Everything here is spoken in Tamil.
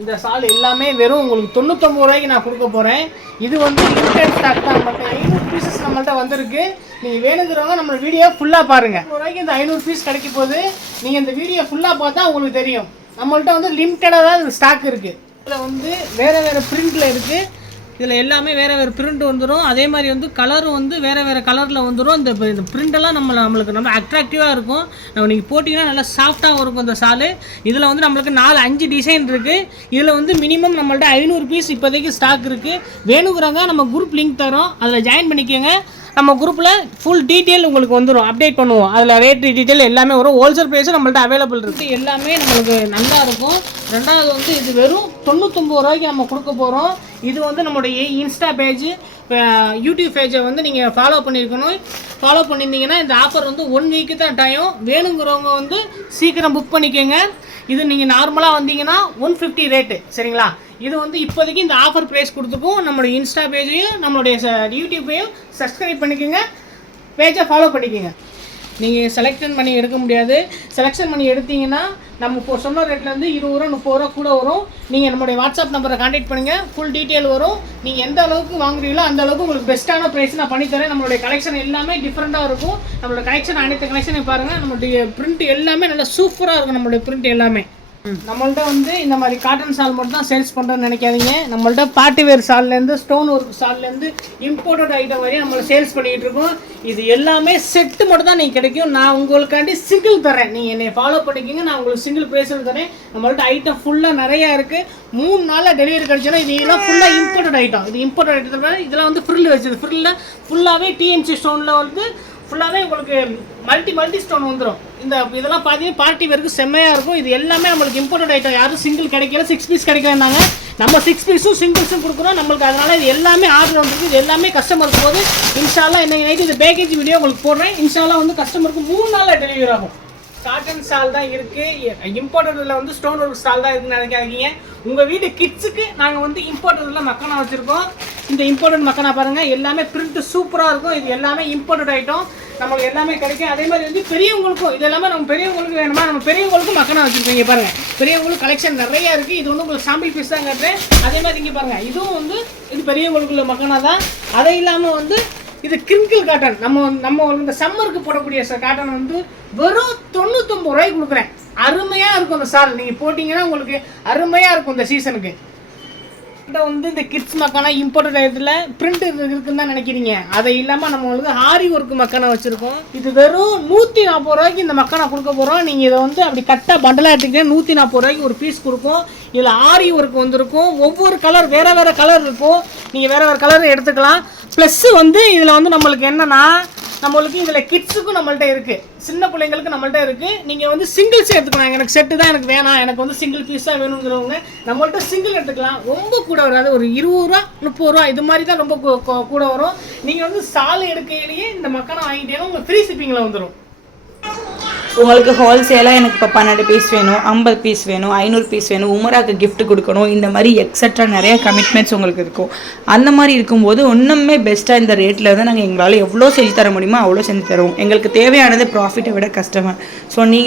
இந்த சால் எல்லாமே வெறும் உங்களுக்கு 99 ரூபாய்க்கு நான் கொடுக்க போகிறேன். இது வந்து லிமிடெட் ஸ்டாக் தான். நம்மள்ட்ட 500 பீசஸ் நம்மள்ட்ட வந்திருக்கு. நீங்கள் வேணுங்கிறவங்க நம்ம வீடியோ ஃபுல்லாக பாருங்கள். ரூபாய்க்கு இந்த 500 பீஸ் கிடைக்க போது நீங்கள் இந்த வீடியோ ஃபுல்லாக பார்த்தா உங்களுக்கு தெரியும். நம்மள்ட்ட வந்து லிமிட்டடாக தான் ஸ்டாக் இருக்குது. இதில் வந்து வேறு பிரிண்டில் இருக்குது. இதில் எல்லாமே வேறு பிரிண்ட் வந்துடும். அதே மாதிரி வந்து கலரும் வந்து வேறு கலரில் வந்துடும். இந்த பிரிண்டெல்லாம் நம்மளுக்கு ரொம்ப அட்ராக்டிவாக இருக்கும். நம்ம நீங்கள் போட்டிங்கன்னா நல்லா சாஃப்டாகவும் இருக்கும் இந்த சால். இதில் வந்து நம்மளுக்கு 4-5 டிசைன் இருக்குது. இதில் வந்து மினிமம் நம்மள்ட்ட 500 பீஸ் இப்போதைக்கு ஸ்டாக் இருக்குது. வேணுங்கிறவங்க நம்ம குரூப் லிங்க் தரோம், அதில் ஜாயின் பண்ணிக்கோங்க. நம்ம குரூப்பில் ஃபுல் டீட்டெயில் உங்களுக்கு வந்துடும், அப்டேட் பண்ணுவோம். அதில் ரேட் டீட்டெயில் எல்லாமே வரும். ஹோல்சேல் ப்ரைஸும் நம்மள்ட்ட அவைலபிள் இருக்குது. எல்லாமே நம்மளுக்கு நல்லா இருக்கும். ரெண்டாவது வந்து இது வெறும் 99 ரூபாய்க்கு நம்ம கொடுக்க போகிறோம். இது வந்து நம்மளுடைய இன்ஸ்டா பேஜ், யூடியூப் பேஜை வந்து நீங்கள் ஃபாலோ பண்ணியிருக்கணும். ஃபாலோ பண்ணியிருந்தீங்கன்னா இந்த ஆஃபர் வந்து 1 வீக்கு தான் டைம். வேணுங்கிறவங்க வந்து சீக்கிரம் புக் பண்ணிக்கோங்க. இது நீங்கள் நார்மலாக வந்தீங்கன்னா 150 ரேட்டு, சரிங்களா? இது வந்து இப்போதைக்கு இந்த ஆஃபர் ப்ரைஸ் கொடுத்துருக்கோம். நம்மளுடைய இன்ஸ்டா பேஜையும் நம்மளுடைய யூடியூப்பையும் சப்ஸ்கிரைப் பண்ணிக்கோங்க, பேஜை ஃபாலோ பண்ணிக்கோங்க. நீங்கள் செலெக்ஷன் பண்ணி எடுக்க முடியாது. செலெக்ஷன் பண்ணி எடுத்தீங்கன்னா நம்ம இப்போ சொன்ன ரேட்லேருந்து 20 ரூபா 30 ரூபா கூட வரும். நீங்கள் நம்மளுடைய வாட்ஸ்அப் நம்பரை கான்டாக்ட் பண்ணுங்கள், ஃபுல் டீட்டெயில் வரும். நீங்கள் எந்த அளவுக்கு வாங்குறீங்களோ அந்த அளவுக்கு உங்களுக்கு பெஸ்ட்டான ப்ரைஸ் நான் பண்ணித்தரேன். நம்மளுடைய கலெக்ஷன் எல்லாமே டிஃப்ரெண்ட்டாக இருக்கும். நம்மளோட கலெக்ஷன் அனைத்து கலெக்ஷனையும் பாருங்கள். நம்மளுடைய பிரிண்ட் எல்லாமே நல்லா சூப்பராக இருக்கும். நம்மளுடைய பிரிண்ட் எல்லாமே நம்மள்ட்ட வந்து இந்த மாதிரி காட்டன் சால் மட்டும் தான் சேல்ஸ் பண்ணுறோன்னு நினைக்காதீங்க. நம்மள்ட்ட பார்ட்டி வேர் சால்லேருந்து ஸ்டோன் ஒர்க் சால்லேருந்து இம்போர்ட்டட் ஐட்டம் வரையும் நம்மளை சேல்ஸ் பண்ணிகிட்டு இருக்கோம். இது எல்லாமே செட்டு மட்டும் தான் நீங்கள் கிடைக்கும். நான் உங்களுக்காண்டி சிங்கிள் தரேன். நீங்கள் என்னை ஃபாலோ பண்ணிக்கிங்க, நான் உங்களுக்கு சிங்கிள் ப்ரைஸில் தரேன். நம்மள்ட்ட ஐட்டம் ஃபுல்லாக நிறையா இருக்குது. 3 நாளில் டெலிவரி கிடச்சிடும். இது எல்லாம் ஃபுல்லாக இம்போர்ட்டட் ஐட்டம். இது இம்போர்ட்டட் ஐட்டத்தில் இதெல்லாம் வந்து ஃப்ரில் வச்சுது. ஃப்ரில்லில் ஃபுல்லாகவே டிஎம்சி ஸ்டோனில் வந்து ஃபுல்லாகவே உங்களுக்கு மல்டி ஸ்டோன் வந்துடும். இதெல்லாம் பார்த்தீங்கன்னா பார்ட்டி வேருக்கு செம்மையாக இருக்கும். இது எல்லாமே நம்மளுக்கு இம்போர்ட்டட் ஐட்டம். யாரும் சிங்கிள் கிடைக்கல, 6 பீஸ் கிடைக்கலன்னாங்க. நம்ம 6 பீஸும் சிங்கிள்ஸும் கொடுக்குறோம் நம்மளுக்கு. அதனால் இது எல்லாமே ஆர்டர் வந்துருக்கு. இது எல்லாமே கஸ்டமருக்கு போது இன்ஷால்லா இன்னைக்கு நைட்டு இது பேக்கேஜ் வீடியோ உங்களுக்கு போடுறேன். இன்ஷால்லா வந்து கஸ்டமருக்கு 3 நாளில் டெலிவரி ஆகும். காட்டன் ஸ்டால் தான் இருக்குது. இம்போர்ட்டடில் வந்து ஸ்டோன் ஒர்க் ஸ்டால் தான் இருக்குன்னு நினைக்காதீங்க. உங்கள் வீட்டு கிட்ஸுக்கு நாங்கள் வந்து இம்போர்ட்டடில் மக்கானா வச்சுருக்கோம். இந்த இம்போர்ட்டட் மக்கானா பாருங்கள், எல்லாமே பிரிண்ட் சூப்பராக இருக்கும். இது எல்லாமே இம்போர்ட்டட் ஐட்டம் நம்மளுக்கு எல்லாமே கிடைக்கும். அதே மாதிரி வந்து பெரியவங்களுக்கும் இது எல்லாமே நம்ம பெரியவங்களுக்கு வேணுமா, நம்ம பெரியவங்களுக்கும் மக்கானா வச்சுருக்கோம். இங்கே பாருங்கள், பெரியவங்களுக்கு கலெக்ஷன் நிறையா இருக்குது. இது வந்து உங்களுக்கு சாம்பிள் பீஸ் தான் கட்டுறேன். அதே மாதிரி இங்கே பாருங்கள், இதுவும் வந்து இது பெரியவங்களுக்குள்ள மக்கானா தான். அதை இல்லாமல் வந்து இது கிரிங்கிள் காட்டன். நம்ம இந்த சம்மருக்கு போடக்கூடிய காட்டன் வந்து வெறும் 99 ரூபாய்க்கு கொடுக்குறேன். அருமையாக இருக்கும் அந்த சால். நீங்கள் போட்டிங்கன்னா உங்களுக்கு அருமையாக இருக்கும் இந்த சீசனுக்கு. வந்து இந்த கிட்ஸ் மக்கானா இம்போர்ட்டட் இடத்துல பிரிண்ட் இருக்குன்னு தான் நினைக்கிறீங்க. அதை இல்லாமல் நம்ம வந்து ஆரி ஒர்க் மக்கானா வச்சுருக்கோம். இது வெறும் 140 ரூபாய்க்கு இந்த மக்கானா கொடுக்க போகிறோம். நீங்கள் இதை வந்து அப்படி கட்டாக பண்டலாக எடுத்துக்கிட்டே 140 ரூபாய்க்கு ஒரு பீஸ் கொடுக்கும். இதில் ஆரி ஒர்க் வந்துருக்கும். ஒவ்வொரு கலர் வேறு கலர் இருக்கும். நீங்கள் வேறு கலர் எடுத்துக்கலாம். ப்ளஸ்ஸு வந்து இதில் வந்து நம்மளுக்கு என்னென்னா, நம்மளுக்கு இதில் கிட்ஸுக்கும் நம்மள்ட்ட இருக்குது, சின்ன பிள்ளைங்களுக்கு நம்மள்ட்ட இருக்குது. நீங்கள் வந்து சிங்கிள்ஸ் எடுத்துக்கலாம். எனக்கு செட்டு தான் எனக்கு வேணாம், எனக்கு வந்து சிங்கிள் பீஸாக வேணுங்கிறவங்க நம்மள்ட்ட சிங்கிள் எடுத்துக்கலாம். ரொம்ப கூட வராது. ஒரு 20 ரூபா 30 ரூபா இது மாதிரி தான் ரொம்ப கூட வரும். நீங்கள் வந்து சால் எடுக்கையிலேயே இந்த மக்கானா வாங்கிட்டீங்கன்னா உங்களுக்கு ஃப்ரீ ஷிப்பிங்கில் வந்துடும். உங்களுக்கு ஹோல்சேலாக எனக்கு இப்போ 12 பீஸ் வேணும், 50 பீஸ் வேணும், 500 பீஸ் வேணும், உமராக்கு கிஃப்ட் கொடுக்கணும், இந்த மாதிரி எக்ஸட்ரா நிறைய கமிட்மெண்ட்ஸ் உங்களுக்கு இருக்கும். அந்த மாதிரி இருக்கும்போது ஒன்றுமே பெஸ்ட்டாக இந்த ரேட்டில் வந்து நாங்கள் எங்களால் எவ்வளோ செஞ்சு தர முடியுமோ அவ்வளோ செஞ்சு தருவோம். எங்களுக்கு தேவையானது ப்ராஃபிட்டை விட கஸ்டமர். ஸோ நீங்கள்